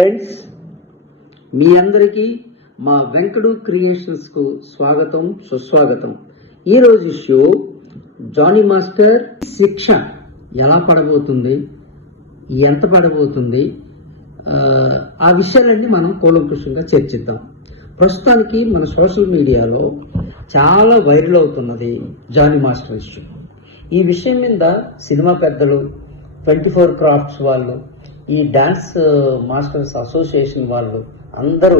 Friends, మీ అందరికీ మా వెంకడు క్రియేషన్స్కు స్వాగతం, సుస్వాగతం. ఈరోజు షో జానీ మాస్టర్ శిక్ష ఎలా పడబోతుంది, ఎంత పడబోతుంది, ఆ విషయాలన్నీ మనం కూలంకుషంగా చర్చిద్దాం. ప్రస్తుతానికి మన సోషల్ మీడియాలో చాలా వైరల్ అవుతున్నది జానీ మాస్టర్ ఇష్యూ. ఈ విషయం మీద సినిమా పెద్దలు, 24 క్రాఫ్ట్స్ వాళ్ళు, ఈ డాన్స్ మాస్టర్స్ అసోసియేషన్ వాళ్ళు అందరూ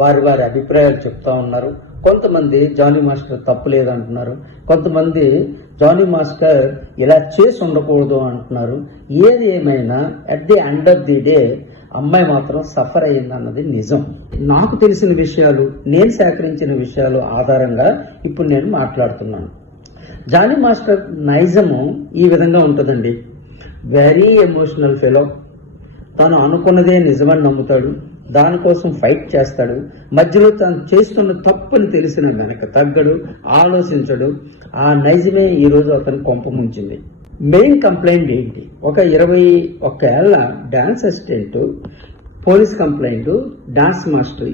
వారి వారి అభిప్రాయాలు చెప్తా ఉన్నారు. కొంతమంది జానీ మాస్టర్ తప్పు లేదంటున్నారు, కొంతమంది జానీ మాస్టర్ ఇలా చేసి ఉండకూడదు అంటున్నారు. ఏది ఏమైనా at the end of the day అమ్మాయి మాత్రం సఫర్ అయిందన్నది నిజం. నాకు తెలిసిన విషయాలు, నేను సేకరించిన విషయాలు ఆధారంగా ఇప్పుడు నేను మాట్లాడుతున్నాను. జానీ మాస్టర్ నైజము ఈ విధంగా ఉంటుందండి. Very emotional fellow. తాను అనుకున్నదే నిజమని నమ్ముతాడు, దానికోసం ఫైట్ చేస్తాడు. మధ్యలో తాను చేస్తున్న తప్పుని తెలిసిన వెనక తగ్గడు, ఆలోచించడు. ఆ నైజమే ఈరోజు అతను కొంప ముంచింది. మెయిన్ కంప్లైంట్ ఏంటి? ఒక 21 ఏళ్ల dance assistant police complaint dance master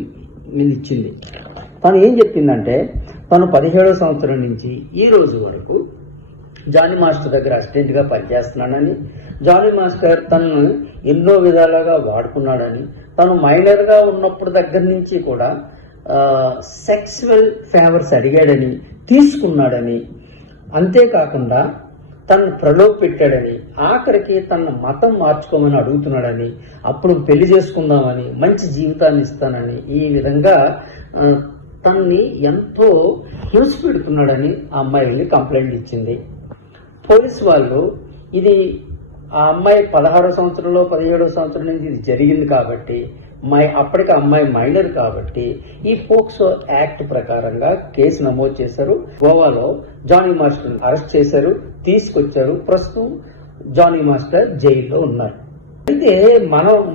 మీద ఇచ్చింది. తను ఏం చెప్పిందంటే, తను 17వ సంవత్సరం నుంచి ఈ రోజు వరకు జానీ మాస్టర్ దగ్గర అసిస్టెంట్గా పనిచేస్తున్నానని, జానీ మాస్టర్ తనను ఎన్నో విధాలుగా వాడుకున్నాడని, తను మైనర్గా ఉన్నప్పుడు దగ్గర నుంచి కూడా సెక్సువల్ ఫేవర్స్ అడిగాడని, తీసుకున్నాడని, అంతేకాకుండా తనను ప్రలోభ పెట్టాడని, ఆఖరికి తన మతం మార్చుకోమని అడుగుతున్నాడని, అప్పుడు పెళ్లి చేసుకుందామని, మంచి జీవితాన్ని ఇస్తానని, ఈ విధంగా తనని ఎంతో హింస పెడుతున్నాడని ఆ అమ్మాయి వెళ్ళి కంప్లైంట్ ఇచ్చింది. పోలీసు వాళ్ళు ఇది ఆ అమ్మాయి 16వ సంవత్సరంలో 17వ సంవత్సరం నుంచి ఇది జరిగింది కాబట్టి, అప్పటికి అమ్మాయి మైనర్ కాబట్టి ఈ పోక్సో యాక్ట్ ప్రకారంగా కేసు నమోదు చేశారు. గోవాలో జానీ మాస్టర్ అరెస్ట్ చేశారు, తీసుకొచ్చారు. ప్రస్తుతం జానీ మాస్టర్ జైల్లో ఉన్నారు. అయితే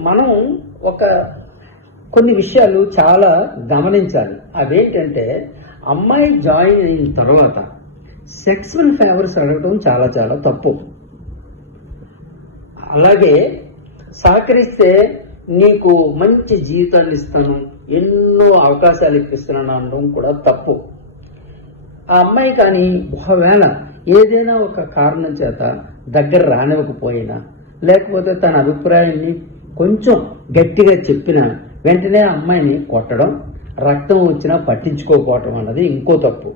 మనం కొన్ని విషయాలు చాలా గమనించాలి. అవేంటంటే, అమ్మాయి జాయిన్ అయిన తర్వాత సెక్సువల్ ఫేవర్స్ అడగడం చాలా చాలా తప్పు. అలాగే సహకరిస్తే నీకు మంచి జీవితాన్ని ఇస్తాను, ఎన్నో అవకాశాలు ఇప్పిస్తున్నాను అనడం కూడా తప్పు. ఆ అమ్మాయి కానీ ఒకవేళ ఏదైనా ఒక కారణం చేత దగ్గర రానివ్వకపోయినా, లేకపోతే తన అభిప్రాయాన్ని కొంచెం గట్టిగా చెప్పినా వెంటనే అమ్మాయిని కొట్టడం, రక్తం వచ్చినా పట్టించుకోకపోవటం అన్నది ఇంకో తప్పు.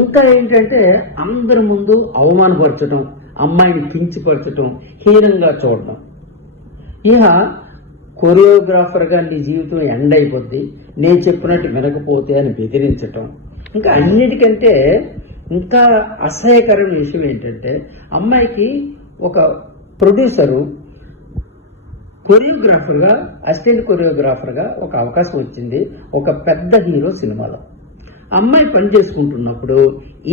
ఇంకా ఏంటంటే, అందరి ముందు అవమానపరచడం, అమ్మాయిని కించపరచడం, హీనంగా చూడడం. ఇక కొరియోగ్రాఫర్గా నీ జీవితం ఎండ్ అయిపోద్ది, నేను చెప్పినట్టు వినకపోతే అని బెదిరించటం. ఇంకా అన్నిటికంటే ఇంకా అసహ్యకరమైన విషయం ఏంటంటే, అమ్మాయికి ఒక ప్రొడ్యూసరు కొరియోగ్రాఫర్గా, అసిస్టెంట్ కొరియోగ్రాఫర్గా ఒక అవకాశం వచ్చింది ఒక పెద్ద హీరో సినిమాలో. అమ్మాయి పని చేసుకుంటున్నప్పుడు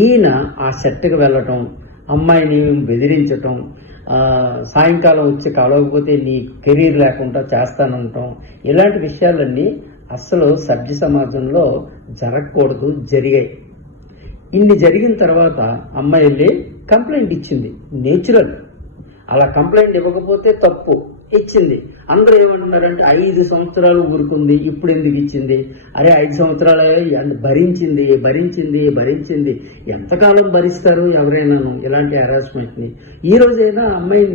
ఈయన ఆ సెట్కి వెళ్ళటం, అమ్మాయిని బెదిరించటం, సాయంకాలం వచ్చి కలవకపోతే నీ కెరీర్ లేకుండా చేస్తానంటాం, ఇలాంటి విషయాలన్నీ అస్సలు సభ్య సమాజంలో జరగకూడదు, జరిగాయి. ఇన్ని జరిగిన తర్వాత అమ్మాయి వెళ్ళి కంప్లైంట్ ఇచ్చింది. నేచురల్. అలా కంప్లైంట్ ఇవ్వకపోతే తప్పు, ఇచ్చింది. అందరూ ఏమంటున్నారంటే 5 సంవత్సరాలు ఊరుకుంది, ఇప్పుడు ఎందుకు ఇచ్చింది? అరే 5 సంవత్సరాలు భరించింది భరించింది భరించింది. ఎంతకాలం భరిస్తారు ఎవరైనాను ఇలాంటి హెరాస్మెంట్ ని? ఈ రోజైనా అమ్మాయి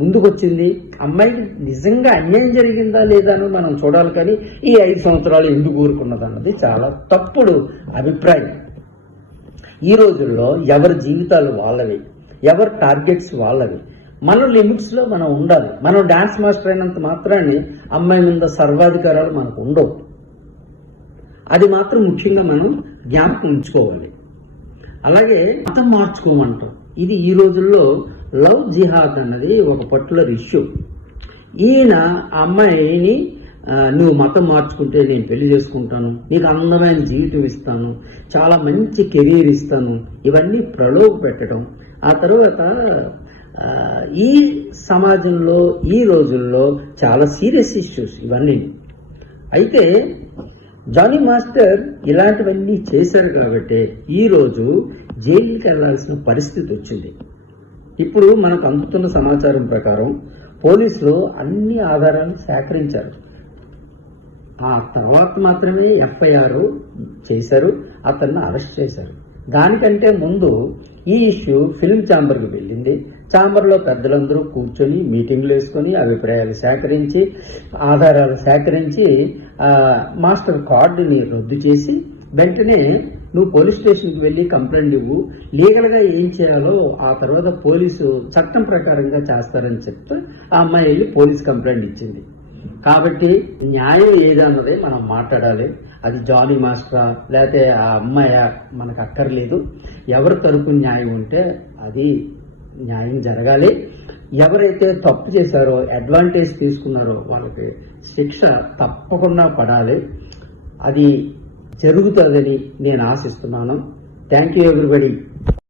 ముందుకొచ్చింది. అమ్మాయికి నిజంగా అన్యాయం జరిగిందా లేదా అని మనం చూడాలి, కానీ ఈ 5 సంవత్సరాలు ఎందుకు ఊరుకున్నది అన్నది చాలా తప్పుడు అభిప్రాయం. ఈ రోజుల్లో ఎవరి జీవితాలు వాళ్ళవి, ఎవరి టార్గెట్స్ వాళ్ళవి. మన లిమిట్స్ లో మనం ఉండాలి. మనం డాన్స్ మాస్టర్ అయినంత మాత్రాన్ని అమ్మాయి మీద సర్వాధికారాలు మనకు ఉండవు. అది మాత్రం ముఖ్యంగా మనం జ్ఞాపకం ఉంచుకోవాలి. అలాగే మతం మార్చుకోమంటాం. ఇది ఈ రోజుల్లో లవ్ జిహాద్ అన్నది ఒక పర్టికులర్ ఇష్యూ. ఈయన ఆ అమ్మాయిని నువ్వు మతం మార్చుకుంటే నేను పెళ్లి చేసుకుంటాను, నీకు అందమైన జీవితం ఇస్తాను, చాలా మంచి కెరీర్ ఇస్తాను, ఇవన్నీ ప్రలోభ పెట్టడం. ఆ తర్వాత ఈ సమాజంలో ఈ రోజుల్లో చాలా సీరియస్ ఇష్యూస్ ఇవన్నీ. అయితే జానీ మాస్టర్ ఇలాంటివన్నీ చేశారు కాబట్టి ఈరోజు జైలుకి వెళ్లాల్సిన పరిస్థితి వచ్చింది. ఇప్పుడు మనకు అందుతున్న సమాచారం ప్రకారం పోలీసులు అన్ని ఆధారాలు సేకరించారు. ఆ తర్వాత మాత్రమే ఎఫ్ఐఆర్ చేశారు, అతన్ని అరెస్ట్ చేశారు. దానికంటే ముందు ఈ ఇష్యూ ఫిల్మ్ ఛాంబర్కి వెళ్ళింది. ఛాంబర్లో పెద్దలందరూ కూర్చొని మీటింగ్లు వేసుకొని అభిప్రాయాలు సేకరించి ఆధారాలు సేకరించి మాస్టర్ కార్డుని రద్దు చేసి వెంటనే నువ్వు పోలీస్ స్టేషన్కి వెళ్ళి కంప్లైంట్ ఇవ్వు, లీగల్గా ఏం చేయాలో ఆ తర్వాత పోలీసు చట్టం ప్రకారంగా చేస్తారని చెప్తే ఆ అమ్మాయి వెళ్ళి పోలీస్ కంప్లైంట్ ఇచ్చింది. కాబట్టి న్యాయం ఏదన్నదే మనం మాట్లాడాలి. అది జానీ మాస్టరా లేకపోతే ఆ అమ్మాయా మనకు అక్కర్లేదు. ఎవరి తరపు న్యాయం ఉంటే అది న్యాయం జరగాలి. ఎవరైతే తప్పు చేశారో అడ్వాంటేజ్ తీసుకున్నారో వాళ్ళకి శిక్ష తప్పకుండా పడాలి. అది జరుగుతుందని నేను ఆశిస్తున్నాను. Thank you everybody.